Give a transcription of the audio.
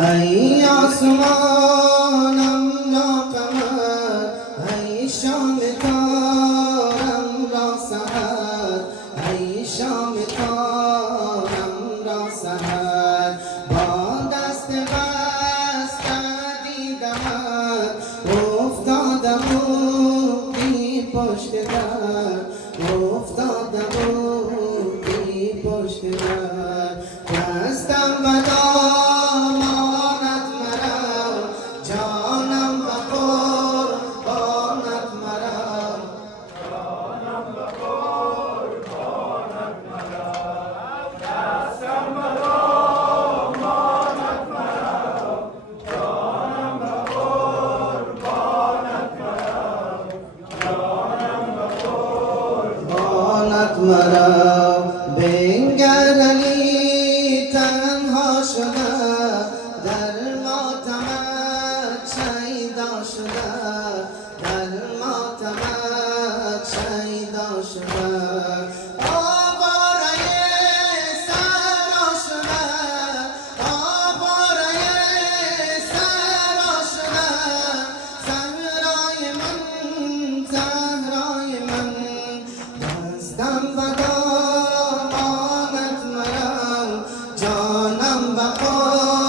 ای آسمانم را قمر، ای شام تارم را سحر، ای شام تارم را سحر. با دست بسته دیدمت افتادم بودی پشت در، افتادم بودی پشت در. دستم به دامانت مرا، جانم به قربانت مرا، جانم به قربانت مرا. دستم به دامانت مرا، جانم به قربانت مرا، جانم به قربانت مرا. بنگر علی تنها شده، در ماتمت شیدا شده، در ماتمت شیدا شده.